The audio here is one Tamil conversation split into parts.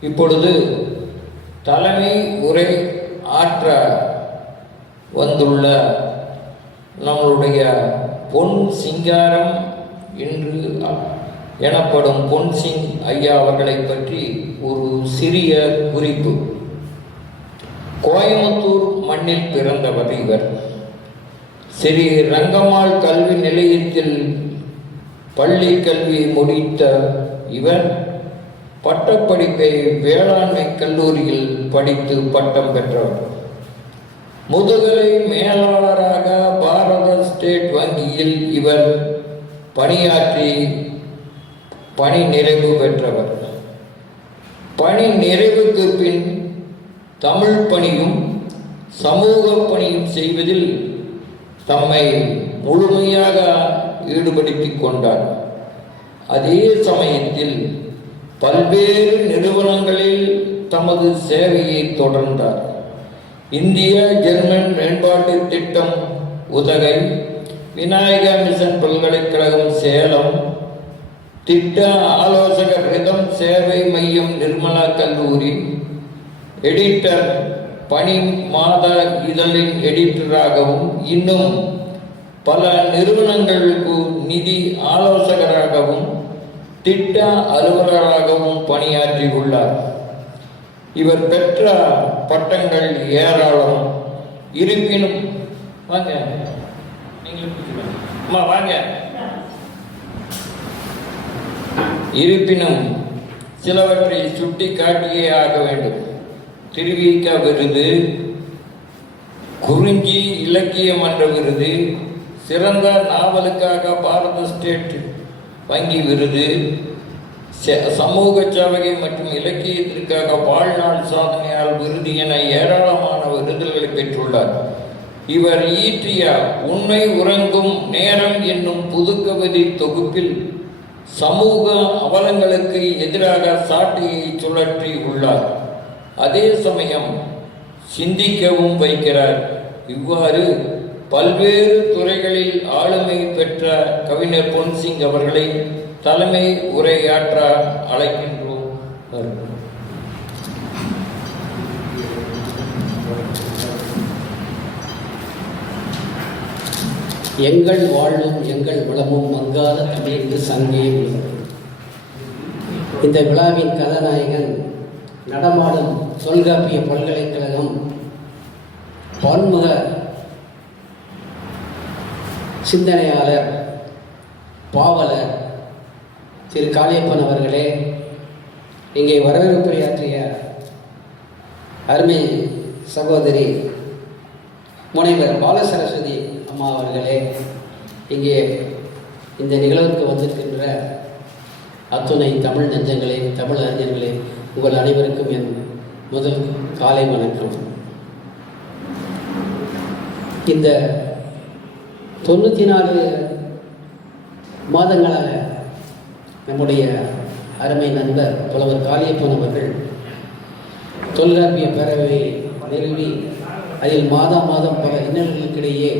இப்பொழுது தலைமை உரை ஆற்ற வந்துள்ள நம்மளுடைய பொன் சிங்காரம் என்று எனப்படும் பொன் சிங் ஐயா அவர்களை பற்றி ஒரு சிறிய குறிப்பு. கோயம்புத்தூர் மண்ணில் பிறந்தவர் இவர். ஸ்ரீ ரங்கம்மாள் கல்வி நிலையத்தில் பள்ளி கல்வி முடித்த இவர். பட்டப்படிப்பை வேளாண்மை கல்லூரியில் படித்து பட்டம் பெற்றவர். முதுகலை மேலாளராக பாரத ஸ்டேட் வங்கியில் இவர் பணியாற்றி பணி நிறைவு பெற்றவர். பணி நிறைவுக்கு பின் தமிழ் பணியும் சமூக பணியும் செய்வதில் தம்மை முழுமையாக ஈடுபடுத்திக் கொண்டார். அதே சமயத்தில் பல்வேறு நிறுவனங்களில் தமது சேவையை தொடர்ந்தார். இந்திய ஜெர்மன் மேம்பாட்டு திட்டம் உதகை விநாயகா மிஷன் பல்கலைக்கழகம் சேலம் திட்ட ஆலோசகர் ரிதம் சேவை மையம் நிர்மலா கல்லூரி எடிட்டர் பணி மாத இதழின் எடிட்டராகவும் இன்னும் பல நிறுவனங்களுக்கு நிதி ஆலோசகராகவும் திட்ட அலுவலராகவும் பணியாற்றியுள்ளார். இவர் பெற்ற பட்டங்கள் ஏராளம். இருப்பினும் வாங்க. அம்மா வாங்க. இருப்பினும் சிலவற்றை சுட்டி காட்டியே ஆக வேண்டும். திருவிக விருது குறிஞ்சி இலக்கிய மன்ற விருது சிறந்த நாவலுக்காக பாரத ஸ்டேட் வங்கி விருது சமூக சேவகை மற்றும் இலக்கியத்திற்காக வாழ்நாள் சாதனையால் விருது என ஏராளமான விருதுகளை பெற்றுள்ளார். இவர் ஈற்றிய உண்மை உறங்கும் நேரம் என்னும் புதுக்கவிதை தொகுப்பில் சமூக அவலங்களுக்கு எதிராக சாட்டையை சுழற்றி உள்ளார். அதே சமயம் சிந்திக்கவும் வைக்கிறார். இவ்வாறு பல்வேறு துறைகளில் ஆளுமை பெற்ற கவிஞர் பொன்சிங் அவர்களை தலைமை உரையாற்ற அழைக்கின்றோம். எங்கள் வாழ்வும் எங்கள் வளமும் மங்காத தமிழ்ந்து சங்கே இந்த விழாவின் கதாநாயகன் நடமாடும் தொல்காப்பிய பல்கலைக்கழகம் பன்முக சிந்தனையாளர் பாவலர் திரு காளியப்பன் அவர்களே இங்கே வரவேற்புரையாற்றிய அருமை சகோதரி முனைவர் பாலசரஸ்வதி அம்மா அவர்களே இங்கே இந்த நிகழ்வுக்கு வந்திருக்கின்ற அத்துணை தமிழ் நெஞ்சங்களே தமிழ் அறிஞர்களே உங்கள் அனைவருக்கும் என் முதல் காலை வணக்கம். இந்த தொண்ணூற்றி நாலு மாதங்களாக நம்முடைய அருமை நண்பர் புலவர் காளியப்பன் அவர்கள் தொல்காப்பிய பேரவையை நிறுவி அதில் மாதம் மாதம் பல இன்னல்களுக்கிடையே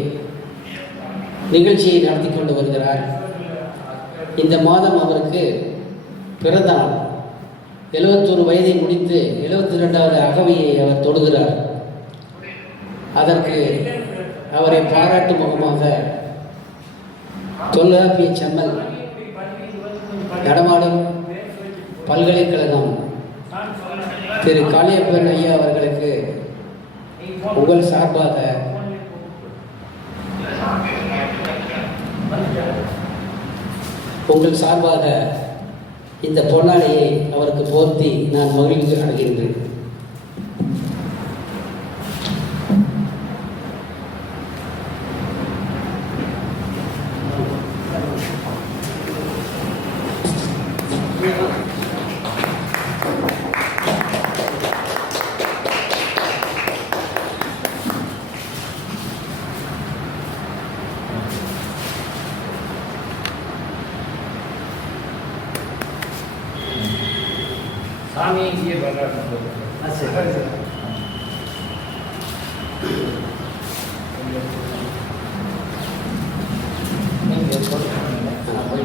நிகழ்ச்சியை நடத்தி கொண்டு வருகிறார். இந்த மாதம் அவருக்கு பிறந்த நாள். எழுபத்தொரு வயதை முடித்து எழுபத்தி ரெண்டாவது அகவையை அவர் தொடுகிறார். அதற்கு அவரை பாராட்டும் முகமாக தொல்லாப்பிய செம்மல் நடமாடும் பல்கலைக்கழகம் திரு காளியப்பன் ஐயா அவர்களுக்கு உங்கள் சார்பாக உங்கள் சார்பாக இந்த பொன்னாடையை அவருக்கு போர்த்தி நான் மகிழ்ந்து அடைகின்றேன்.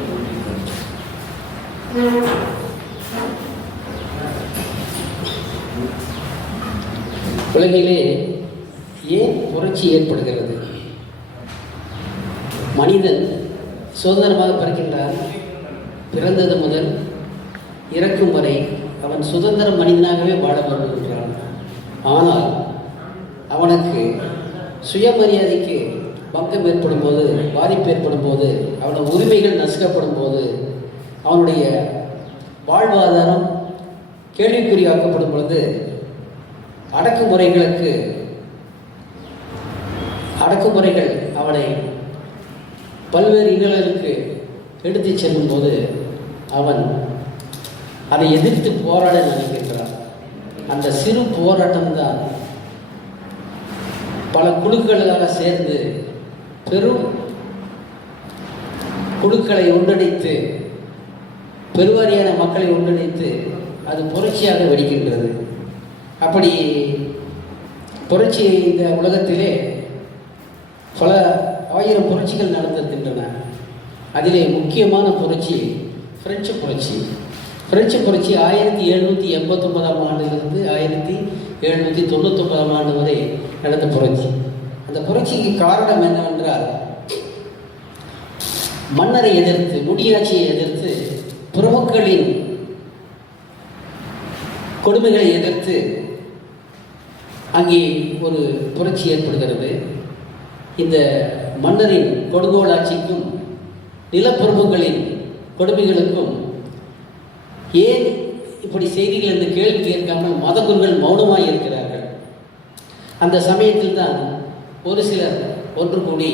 கூட்டிட்டு வரேன். உலகிலே ஏன் புரட்சி ஏற்படுகிறது? மனிதன் சுதந்திரமாக பிறக்கின்றான். பிறந்தது முதல் இறக்கும் வரை அவன் சுதந்திர மனிதனாகவே ஆனால் அவனுக்கு சுயமரியாதைக்கு பங்கம் ஏற்படும் போது பாதிப்பு ஏற்படும் போது அவனோட உரிமைகள் நசுக்கப்படும் போது அவனுடைய வாழ்வாதாரம் கேள்விக்குறியாக்கப்படும் பொழுது அடக்குமுறைகளுக்கு அடக்குமுறைகள் அவனை பல்வேறு இன்னலுக்கு எடுத்துச் செல்லும் போது அவன் அதை எதிர்த்து போராட நினைக்கிறான். அந்த சிறு போராட்டம்தான் பல குழுக்களாக சேர்ந்து பெரும் குழுக்களை ஒன்றிணைத்து பெருவாரியான மக்களை ஒன்றிணைத்து அது புரட்சியாக வெடிக்கின்றது. அப்படி புரட்சி இந்த உலகத்திலே பல ஆயிரம் புரட்சிகள் நடந்திருக்கின்றன. அதிலே முக்கியமான புரட்சி பிரெஞ்சு புரட்சி. பிரெஞ்சு புரட்சி ஆயிரத்தி எழுநூற்றி எண்பத்தொன்பதாம் ஆண்டிலிருந்து ஆயிரத்தி எழுநூற்றி தொண்ணூத்தொன்பதாம் ஆண்டு வரை நடந்த புரட்சி. அந்த புரட்சிக்கு காரணம் என்னவென்றால் மன்னரை எதிர்த்து முடியாட்சியை எதிர்த்து பிரபுக்களின் கொடுமைகளை எதிர்த்து அங்கே ஒரு புரட்சி ஏற்படுகிறது. இந்த மன்னரின் கொடுங்கோளாட்சிக்கும் நிலப்பிரபுக்களின் கொடுமைகளுக்கும் ஏன் இப்படி செய்திகள் என்று கேள்வி கேட்காமல் மதகுருகள் மௌனமாக இருக்கிறார்கள்? அந்த சமயத்தில் தான் ஒரு சிலர் ஒன்று கூடி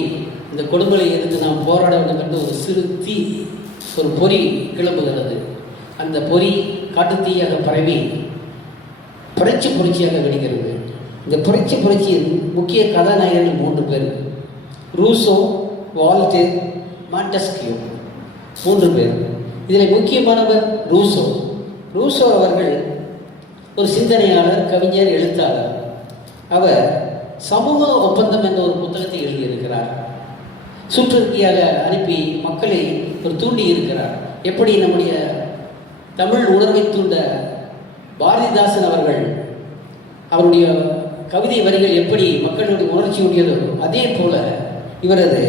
இந்த கொடுமலை எதிர்த்து நாம் போராட வேண்டும் என்று ஒரு சிறு தீ ஒரு பொறி கிளம்புகிறது. அந்த பொறி காட்டுத்தீயாக பரவி புரட்சி புரட்சியாக வெடிக்கிறது. இந்த புரட்சி புரட்சியின் முக்கிய கதாநாயகர்கள் மூன்று பேர் ரூசோ வால்டே மாண்டஸ்கியோ மூன்று பேர். இதில் முக்கியமானவர் ரூசோ. ரூசோ அவர்கள் ஒரு சிந்தனையாளர் கவிஞர் எழுத்தாளர். அவர் சமூக ஒப்பந்தம் என்ற ஒரு புத்தகத்தை எழுதியிருக்கிறார். சுற்றுக்கியாக அனுப்பி மக்களை ஒரு தூண்டி இருக்கிறார். எப்படி நம்முடைய தமிழ் உணர்வை தூண்ட பாரதிதாசன் அவர்கள் அவருடைய கவிதை வரிகள் எப்படி மக்களுடைய உணர்ச்சி உடையதோ அதே போல இவரது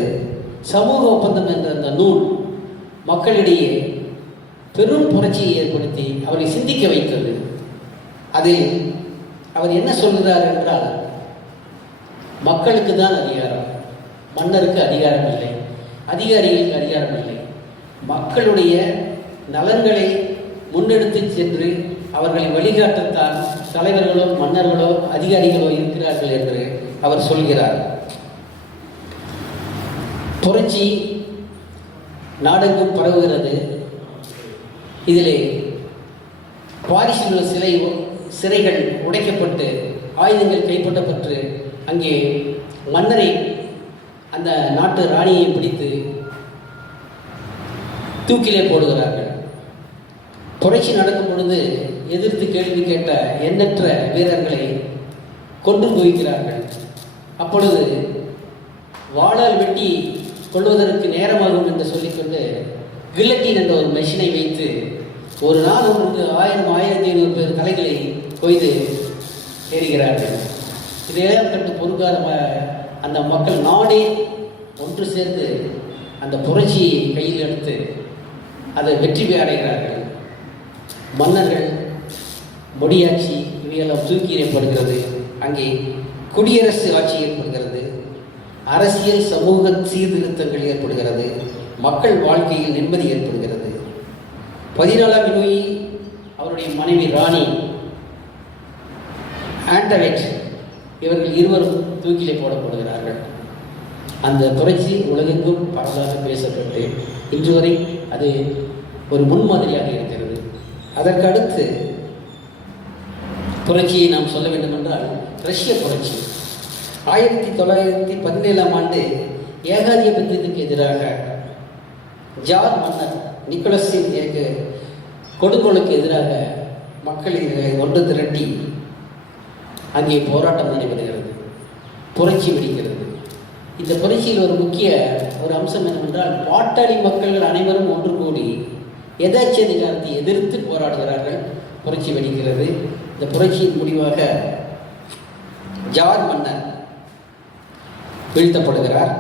சமூக ஒப்பந்தம் என்ற அந்த நூல் மக்களிடையே பெரும் புரட்சியை ஏற்படுத்தி அவரை சிந்திக்க வைத்தது. அதில் அவர் என்ன சொல்கிறார் என்றால் மக்களுக்கு தான் அதிகாரம் மன்னருக்கு அதிகாரம் இல்லை அதிகாரிகளுக்கு அதிகாரம் இல்லை. மக்களுடைய நலன்களை முன்னெடுத்து சென்று அவர்களை வழிகாட்டத்தான் தலைவர்களோ மன்னர்களோ அதிகாரிகளோ இருக்கிறார்கள் என்று அவர் சொல்கிறார். புரட்சி நாடெங்கும் பரவுகிறது. இதிலே பாரிஸில் உள்ள சிலை சிறைகள் உடைக்கப்பட்டு ஆயுதங்கள் கைப்பற்றப்பட்டு அங்கே மன்னரை அந்த நாட்டு ராணியை பிடித்து தூக்கிலே போடுகிறார்கள். புரட்சி நடக்கும் பொழுது எதிர்த்து கேள்வி கேட்ட எண்ணற்ற வீரர்களை கொண்டு குவிக்கிறார்கள் அப்பொழுது வாளால் வெட்டி கொள்வதற்கு நேரமாகும் என்று சொல்லிக்கொண்டு கில்லட்டின் என்ற ஒரு மெஷினை வைத்து ஒரு நாள் ஒன்றுக்கு ஆயிரம் ஆயிரத்தி ஐநூறு பேர் கலைகளை கொய்து ஏறுகிறார்கள். இதையெல்லாம் கட்டு பொறுக்காத அந்த மக்கள் நாடே ஒன்று சேர்ந்து அந்த புரட்சியை கையில் எடுத்து அதை வெற்றி பெற அடைகிறார்கள். மன்னர்கள் முடியாட்சி இவையெல்லாம் தூக்கி எறியப்படுகிறது. அங்கே குடியரசு ஆட்சி ஏற்படுகிறது. அரசியல் சமூக சீர்திருத்தங்கள் ஏற்படுகிறது. மக்கள் வாழ்க்கையில் நிம்மதி ஏற்படுகிறது. பதினாலாம் நோய் அவருடைய மனைவி ராணி ஆண்டவெட் இவர்கள் இருவரும் தூக்கிலே போடப்படுகிறார்கள். அந்த புரட்சி உலகெங்கும் பரவலாக பேசப்பட்டு இன்று வரை அது ஒரு முன்மாதிரியாக இருக்கிறது. அதற்கடுத்து புரட்சியை நாம் சொல்ல வேண்டும் என்றால் ரஷ்ய புரட்சி ஆயிரத்தி தொள்ளாயிரத்தி பதினேழாம் ஆண்டு ஏகாதிபத்தியத்துக்கு எதிராக ஜார் மன்னர் நிக்கோலஸின் ஏக கொடுங்கோலுக்கு எதிராக மக்கள் ஒன்று திரட்டி அங்கே போராட்டம் நடைபெறுகிறது. புரட்சி வெடிக்கிறது. இந்த புரட்சியில் ஒரு முக்கிய ஒரு அம்சம் என்னவென்றால் பாட்டாளி மக்கள் அனைவரும் ஒன்று கூடி எதாட்சியதிகாரத்தை எதிர்த்து போராடுகிறார்கள். புரட்சி வெடிக்கிறது. இந்த புரட்சியின் முடிவாக ஜார் மன்னர் வீழ்த்தப்படுகிறார்.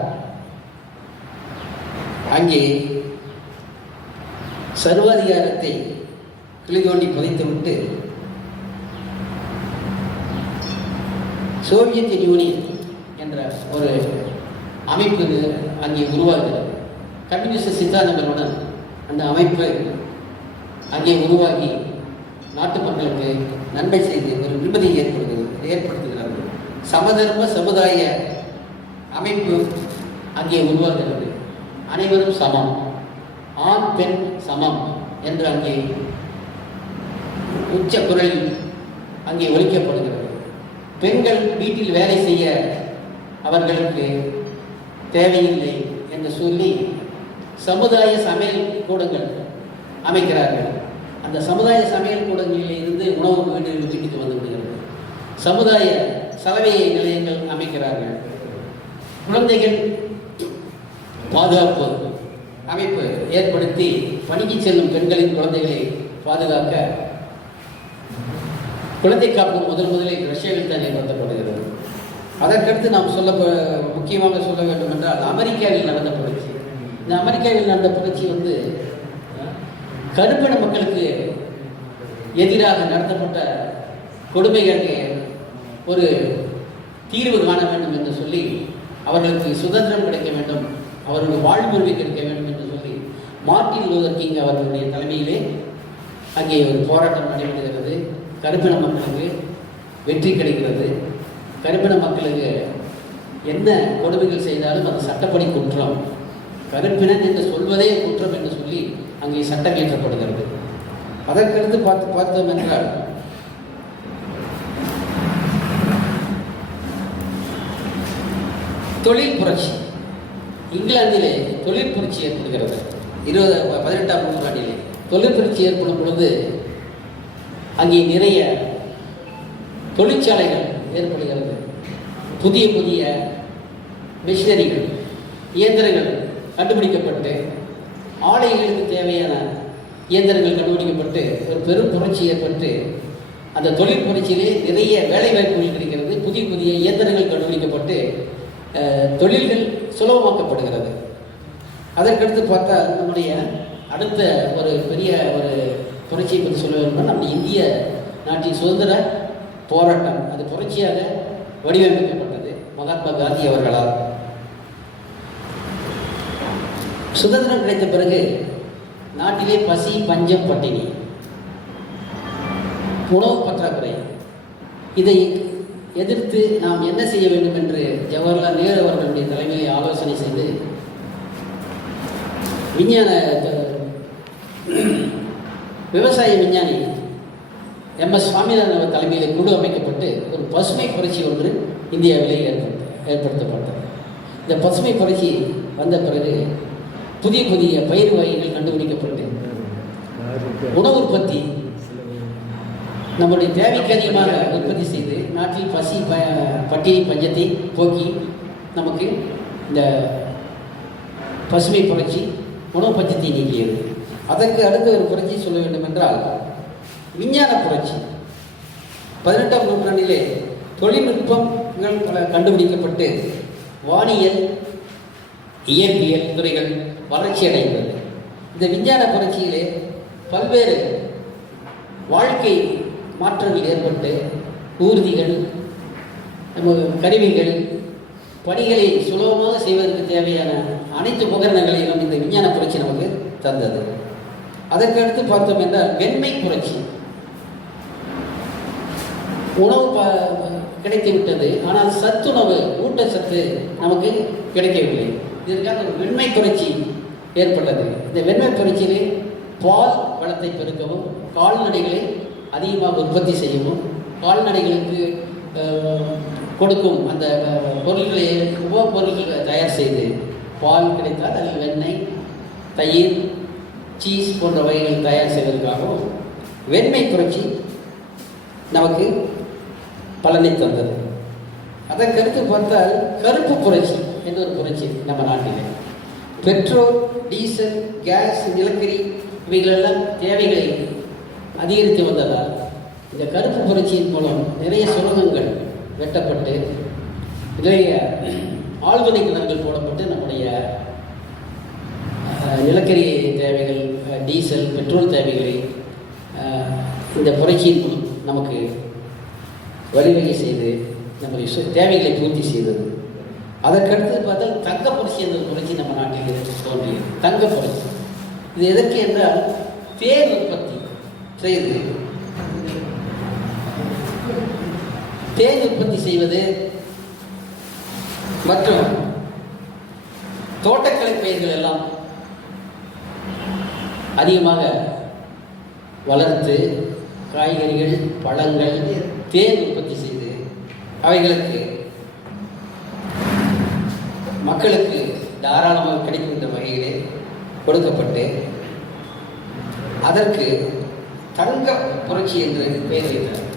அங்கே சர்வாதிகாரத்தை கிளிதோண்டி புதைத்துவிட்டு சோவியத் யூனியன் என்ற ஒரு அமைப்பு அங்கே உருவாகிறது. கம்யூனிஸ்ட் சித்தாந்தங்களுடன் அந்த அமைப்பு அங்கே உருவாகி நாட்டு மக்களுக்கு நன்மை செய்து ஒரு நிம்மதியை ஏற்படுகிறது ஏற்படுத்துகிறார்கள் சமதர்ம சமுதாய அமைப்பு அங்கே உருவாகிறது. அனைவரும் சமம். ஆண் பெண் சமம் என்று அங்கே உச்ச குரலில் அங்கே ஒழிக்கப்படுகிறது பெண்கள் வீட்டில் வேலை செய்ய அவர்களுக்கு தேவையில்லை என்று சொல்லி சமுதாய சமையல் கூடங்கள் அமைக்கிறார்கள். அந்த சமுதாய சமையல் கூடங்களில் இருந்து உணவு வீடுகள் வீட்டுக்கு வந்து விடுகிறது. சமுதாய சலவை நிலையங்கள் அமைக்கிறார்கள். குழந்தைகள் பாதுகாப்பு அமைப்பு ஏற்படுத்தி பணிக்கு செல்லும் பெண்களின் குழந்தைகளை பாதுகாக்க குழந்தை காப்பு முதல் முதலில் ரஷ்யாவில் தான் ஏற்படுத்தப்படுகிறது. அதற்கடுத்து நாம் சொல்ல முக்கியமாக சொல்ல வேண்டும் என்றால் அமெரிக்காவில் நடந்த புரட்சி. இந்த அமெரிக்காவில் நடந்த புரட்சி வந்து கருப்பின மக்களுக்கு எதிராக நடத்தப்பட்ட கொடுமைகளுக்கு ஒரு தீர்வு காண வேண்டும் என்று சொல்லி அவர்களுக்கு சுதந்திரம் கிடைக்க வேண்டும் அவர்களுடைய வாழ்வுரிமை கிடைக்க வேண்டும் மார்ட்டின் லூதர் கிங் அவர்களுடைய தலைமையிலே அங்கே ஒரு போராட்டம் நடைபெறுகிறது. கருப்பின மக்களுக்கு வெற்றி கிடைக்கிறது. கருப்பின மக்களுக்கு என்ன கொடுமைகள் செய்தாலும் அது சட்டப்படி குற்றம். கருப்பினன் என்று சொல்வதே குற்றம் என்று சொல்லி அங்கே சட்டம் இயற்றப்படுகிறது. அதற்கடுத்து பார்த்து பார்த்தோம் என்றால் தொழில் புரட்சி. இங்கிலாந்திலே தொழில் புரட்சி ஏற்படுகிறது. இருபது பதினெட்டாம் நூற்றாண்டிலே தொழில் ஏற்படும் பொழுது அங்கே நிறைய தொழிற்சாலைகள் ஏற்படுகிறது. புதிய புதிய மிஷினரிகள் இயந்திரங்கள் கண்டுபிடிக்கப்பட்டு ஆலைகளுக்கு தேவையான இயந்திரங்கள் கண்டுபிடிக்கப்பட்டு ஒரு பெரும் புரட்சி ஏற்பட்டு அந்த தொழில் புரட்சியிலே நிறைய வேலைவாய்ப்புகள் கிடைக்கிறது புதிய புதிய இயந்திரங்கள் கண்டுபிடிக்கப்பட்டு தொழில்கள் சுலபமாக்கப்படுகிறது. அதற்கடுத்து பார்த்தா நம்முடைய அடுத்த ஒரு பெரிய ஒரு புரட்சியை பற்றி சொல்ல வேண்டும் நம்ம இந்திய நாட்டின் சுதந்திர போராட்டம். அது புரட்சியாக வடிவமைக்கப்பட்டது மகாத்மா காந்தி அவர்களால். சுதந்திரம் கிடைத்த பிறகு நாட்டிலே பசி பஞ்சம் பட்டினி. உணவு பற்றாக்குறை. இதை எதிர்த்து நாம் என்ன செய்ய வேண்டும் என்று ஜவஹர்லால் நேரு அவர்களுடைய தலைமையை ஆலோசனை செய்து விஞ்ஞான விவசாய விஞ்ஞானி எம் எஸ் சுவாமிநாதன் அவர் தலைமையில் குழு அமைக்கப்பட்டு ஒரு பசுமை புரட்சி ஒன்று இந்தியாவிலே ஏற்படுத்த ஏற்படுத்தப்பட்டது. இந்த பசுமை புரட்சி வந்த பிறகு புதிய புதிய பயிர் வகைகள் கண்டுபிடிக்கப்பட்டு உணவு உற்பத்தி நம்முடைய தேவைக்கு அதிகமாக உற்பத்தி செய்து நாட்டில் பசி ப பட்டினி பஞ்சத்தை போக்கி நமக்கு இந்த பசுமை புரட்சி உணவு பஞ்சத்தை நீக்கியது. அதற்கு அடுத்த ஒரு புரட்சி சொல்ல வேண்டும் என்றால் விஞ்ஞான புரட்சி. பதினெட்டாம் நூற்றாண்டிலே தொழில்நுட்பங்கள் பல கண்டுபிடிக்கப்பட்டு வானியல் இயற்பியல் துறைகள் வளர்ச்சி அடைகிறது இந்த விஞ்ஞான புரட்சியிலே பல்வேறு வாழ்க்கை மாற்றங்கள் ஏற்பட்டு ஊர்திகள் நம்ம கருவிகள் பணிகளை சுலபமாக செய்வதற்கு தேவையான அனைத்து உபகரணங்களையும் இந்த விஞ்ஞான புரட்சி நமக்கு தந்தது. அதற்கு அடுத்து பார்த்தோம் என்றால் வெண்மை புரட்சி. உணவு ப கிடைத்து விட்டது. ஆனால் சத்துணவு ஊட்டச்சத்து நமக்கு கிடைக்கவில்லை. இதற்காக ஒரு வெண்மை புரட்சி ஏற்பட்டது. இந்த வெண்மை புரட்சியிலே பால் வளத்தை பெருக்கவும் கால்நடைகளை அதிகமாக உற்பத்தி செய்யவும் கால்நடைகளுக்கு கொடுக்கும். அந்த பொருள்களை பொருட்களை உப பொருட்களை தயார் செய்து பால் கிடைத்தால் அதில் வெண்ணெய் தயிர் சீஸ் போன்ற வகைகள் தயார் செய்வதற்காகவும் வெண்மை புரட்சி நமக்கு பலனை தந்தது. அதற்கடுத்து பார்த்தால் கருப்பு புரட்சி என்ற ஒரு புரட்சி நம்ம நாட்டில். பெட்ரோல் டீசல் கேஸ் நிலக்கரி இவைகளெல்லாம் தேவைகளை அதிகரித்து வந்ததால் இந்த கருப்பு புரட்சியின் மூலம் நிறைய சுரங்கங்கள் வெட்டப்பட்டு நிறைய ஆழ்துணை கிணறுகள் போடப்பட்டு நம்முடைய நிலக்கரி தேவைகள் டீசல் பெட்ரோல் தேவைகளை இந்த புரட்சியின் மூலம் நமக்கு வழிவகை செய்து நம்முடைய தேவைகளை பூர்த்தி செய்தது. அதற்கடுத்து பார்த்தால் தங்க புரட்சி என்ற புரட்சி நம்ம நாட்டில் தோன்றியது. தங்க புரட்சி. இது எதற்கு என்றால் தேர் உற்பத்தி செய்து தேன் உற்பத்தி செய்வது மற்றும் தோட்டக்கலை பயிர்கள் எல்லாம் அதிகமாக வளர்த்து காய்கறிகள் பழங்கள் தேன் உற்பத்தி செய்து அவைகளுக்கு மக்களுக்கு தாராளமாக கிடைக்கின்ற வகையிலே கொடுக்கப்பட்டு அதற்கு தங்க புரட்சி என்று பெயர் வைத்தார்.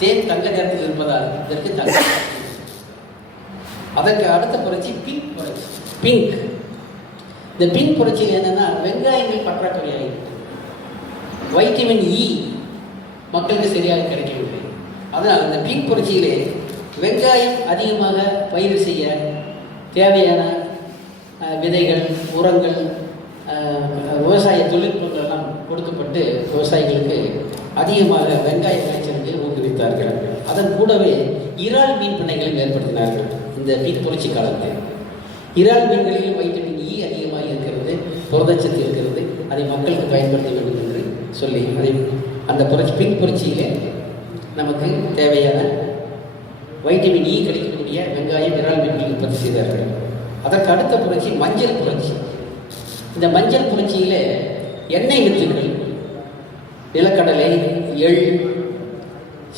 தேன் தங்க நிறத்தில் இருப்பதால் இதற்கு தங்க. அதற்கு அடுத்த புரட்சி பிங்க் புரட்சி. பிங்க். இந்த பிங்க் புரட்சியில் என்னன்னா வெங்காயங்கள் பற்றாக்குறையாகிவிட்டது வைட்டமின் இ மக்களுக்கு சரியாக கிடைக்கவில்லை. அதனால் இந்த பிங்க் புரட்சியிலே வெங்காயம் அதிகமாக பயிர் செய்ய தேவையான விதைகள் உரங்கள் விவசாய தொழில்நுட்பங்கள் எல்லாம் கொடுக்கப்பட்டு விவசாயிகளுக்கு அதிகமாக வெங்காய விளைச்சலுக்கு கொடுத்தார்கள். அதன் கூடவே இறால் மீன் பண்ணைகளையும் ஏற்படுத்தினார்கள். இந்த மீன் புரட்சி காலத்தில். இறால் மீன்களில் வைட்டமின் இ அதிகமாக இருக்கிறது புரதச்சத்து இருக்கிறது. அதை மக்களுக்கு பயன்படுத்த வேண்டும் என்று சொல்லி அதை அந்த புரட்சி பின் புரட்சியிலே நமக்கு தேவையான வைட்டமின் இ கிடைக்கக்கூடிய வெங்காயம் இறால் மீன்கள் உற்பத்தி செய்தார்கள். அதற்கு அடுத்த புரட்சி மஞ்சள் புரட்சி. இந்த மஞ்சள் புரட்சியில் எண்ணெய் வித்துக்கள் நிலக்கடலை எள்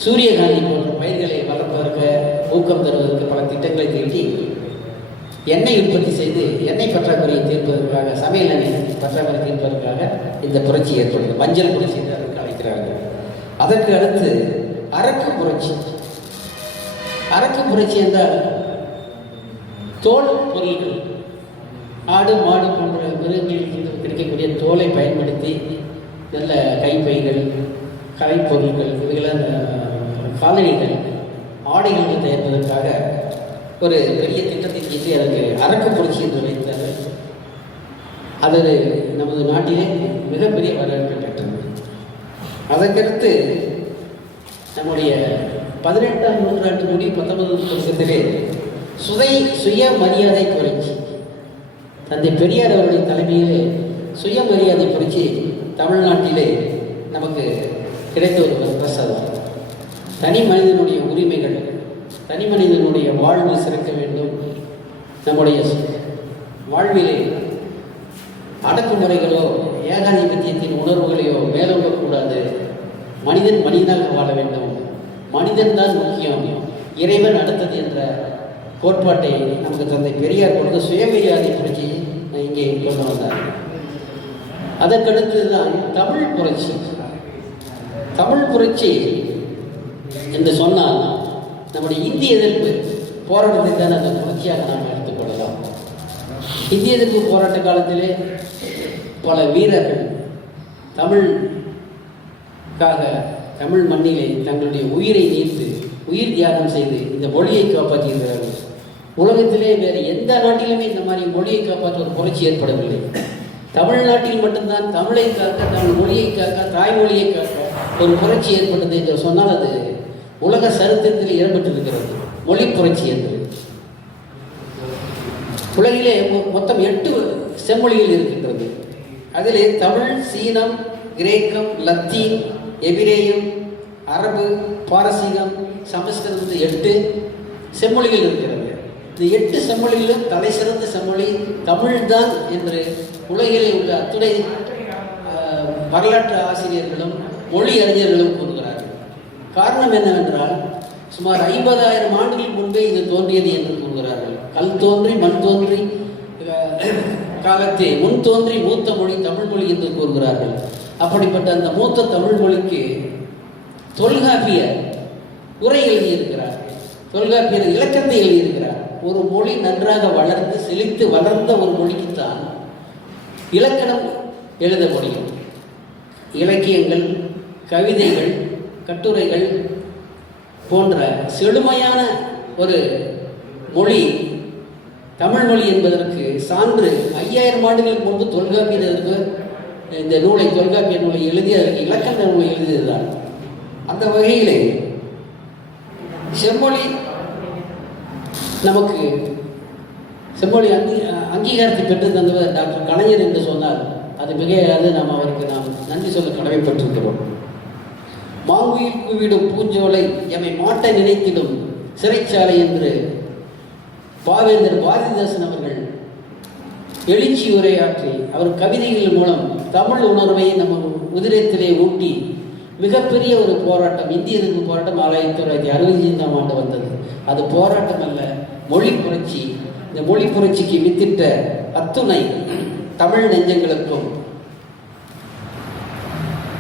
சூரியகாந்தி போன்ற பயிர்களை வளர்ப்பதற்கு ஊக்கம் தருவதற்கு பல திட்டங்களை தீட்டி எண்ணெய் உற்பத்தி செய்து எண்ணெய் பற்றாக்குறையை தீர்ப்பதற்காக சமையல் எண்ணெய் பற்றாக்குறை தீர்ப்பதற்காக இந்த புரட்சி ஏற்படுது. மஞ்சள் புரட்சி என்று அதற்கு அழைக்கிறார்கள். அதற்கு அடுத்து அரக்கு புரட்சி. அரக்கு புரட்சி என்றால் தோல் பொருட்கள் ஆடு மாடு போன்ற மிருகங்களிலிருந்து கிடைக்கக்கூடிய தோலை பயன்படுத்தி நல்ல கைப்பைகள் கலைப்பொருட்கள் இவைகளாம் காலணிகள் ஆடைகள் தயாரிப்பதற்காக ஒரு பெரிய திட்டத்தை தீட்டி அதற்கு அரக்கு புரட்சி என்று வைத்தார்கள் அது நமது நாட்டிலே மிகப்பெரிய வரவேற்பை பெற்றது. அதற்கடுத்து நம்முடைய பதினெட்டாம் நூற்றாண்டு முடி பத்தொன்பது வருஷத்திலே சுதை சுய மரியாதை புரட்சி தந்தை பெரியார் அவருடைய தலைமையிலே சுயமரியாதை புரட்சி தமிழ்நாட்டிலே நமக்கு கிடைத்த ஒரு பிரசாதம். தனி மனிதனுடைய உரிமைகள் தனி மனிதனுடைய வாழ்வு சிறக்க வேண்டும். நம்முடைய வாழ்விலே அடக்குமுறைகளோ ஏகாதிபத்தியத்தின் உணர்வுகளையோ மேலோங்கக்கூடாது. மனிதன் மனிதனாக வாழ வேண்டும். மனிதன் தான் முக்கியம். இறைவன் அடுத்தது என்ற கோட்பாட்டை நமக்கு தந்தை பெரியார் கொடுத்த சுயமரியாதை புரட்சியை இங்கே கொண்டு வந்தார். அதற்கடுத்து தான் தமிழ் புரட்சி. தமிழ் புரட்சி என்று சொன்னால் நம்முடைய இந்திய எதிர்ப்பு போராட்டத்தை தான் அந்த தொடர்ச்சியாக நாம் எடுத்துக்கொள்ளலாம் இந்திய எதிர்ப்பு போராட்ட காலத்திலே பல வீரர்கள் தமிழுக்காக தமிழ் மண்ணிலே தங்களுடைய உயிரை நீர்த்து உயிர் தியாகம் செய்து இந்த மொழியை காப்பாற்றுகிறார்கள். உலகத்திலே வேறு எந்த நாட்டிலுமே இந்த மாதிரி மொழியை காப்பாற்ற ஒரு புரட்சி ஏற்படவில்லை. தமிழ்நாட்டில் மட்டும்தான் தமிழை காக்க தமிழ் மொழியை காக்க தாய்மொழியை காக்க ஒரு புரட்சி ஏற்பட்டது என்று சொன்னால் அது உலக சரித்திரத்தில் இடம்பெற்றிருக்கிறது. மொழி புரட்சி என்று. உலகிலே மொ- மொத்தம் எட்டு செம்மொழிகள் இருக்கின்றது. அதிலே தமிழ் சீனம் கிரேக்கம் லத்தீன் எபிரேயம் அரபு பாரசீகம் சமஸ்கிருதம் எட்டு செம்மொழிகள் இருக்கிறது இந்த எட்டு செம்மொழியிலும் தலை சிறந்த செம்மொழி தமிழ்தான் என்று உலகிலே உள்ள அத்துணை வரலாற்று ஆசிரியர்களும் மொழி அறிஞர்களும் கூறுகிறார்கள். காரணம் என்னவென்றால் சுமார் ஐம்பதாயிரம் ஆண்டுகள் முன்பே இது தோன்றியது என்று கூறுகிறார்கள். கல் தோன்றி மண் தோன்றி காலத்தே முன் தோன்றி மூத்த மொழி தமிழ் மொழி என்று கூறுகிறார்கள். அப்படிப்பட்ட அந்த மூத்த தமிழ் மொழிக்கு தொல்காப்பியர் உரை எழுதியிருக்கிறார் தொல்காப்பியர் இலக்கத்தை எழுதியிருக்கிறார். ஒரு மொழி நன்றாக வளர்ந்து செழித்து வளர்ந்த ஒரு மொழிக்குத்தான் இலக்கணம் எழுத முடியும். இலக்கியங்கள் கவிதைகள் கட்டுரைகள் போன்ற செழுமையான ஒரு மொழி தமிழ் மொழி என்பதற்கு சான்று ஐயாயிரம் ஆண்டுகளுக்கு முன்பு தொல்காப்பியருக்கு இந்த நூலை தொல்காப்பிய நூலை எழுதி அதற்கு இலக்கண நூலை எழுதியதுதான். அந்த வகையிலே செம்மொழி நமக்கு செம்மொழி அங்கீ அங்கீகாரத்தை பெற்று தந்தவர் டாக்டர் கலைஞர் என்று சொன்னார் அது மிகையாது நாம் அவருக்கு நாம் நன்றி சொல்ல கடமைப்பட்டிருக்கிறோம். மாங்குயில் கூவிடும் பூஞ்சோலை எமை மாட்ட நினைத்திடும் சிறைச்சாலை என்று பாவேந்தர் பாரதிதாசன் அவர்கள் எழுச்சி உரையாற்றி அவர் கவிதைகள் மூலம் தமிழ் உணர்வை நம்ம உதிரத்திலே ஊட்டி மிகப்பெரிய ஒரு போராட்டம் இந்திய எதிர்ப்பு போராட்டம் ஆயிரத்தி தொள்ளாயிரத்தி அறுபத்தி ஐந்தாம் ஆண்டு வந்தது. அது போராட்டம் அல்ல மொழி புரட்சி. இந்த மொழி புரட்சிக்கு வித்திட்ட அத்துணை தமிழ் நெஞ்சங்களுக்கும்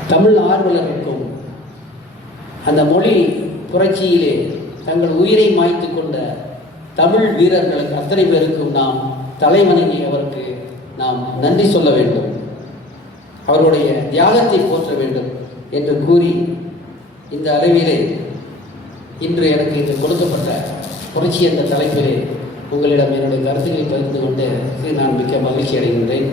தமிழ் ஆர்வலருக்கும் அந்த மொழி புரட்சியிலே தங்கள் உயிரை மாய்த்து கொண்ட தமிழ் வீரர்களுக்கு அத்தனை பேருக்கும் நாம் தலைவணங்கி அவருக்கு நாம் நன்றி சொல்ல வேண்டும். அவருடைய தியாகத்தை போற்ற வேண்டும் என்று கூறி இந்த அளவிலே இன்று எனக்கு இன்று கொடுக்கப்பட்ட புரட்சி என்ற தலைப்பிலே உங்களிடம் என்னுடைய கருத்துக்களை பகிர்ந்து கொண்டு நான் மிக்க மகிழ்ச்சி அடைகின்றேன்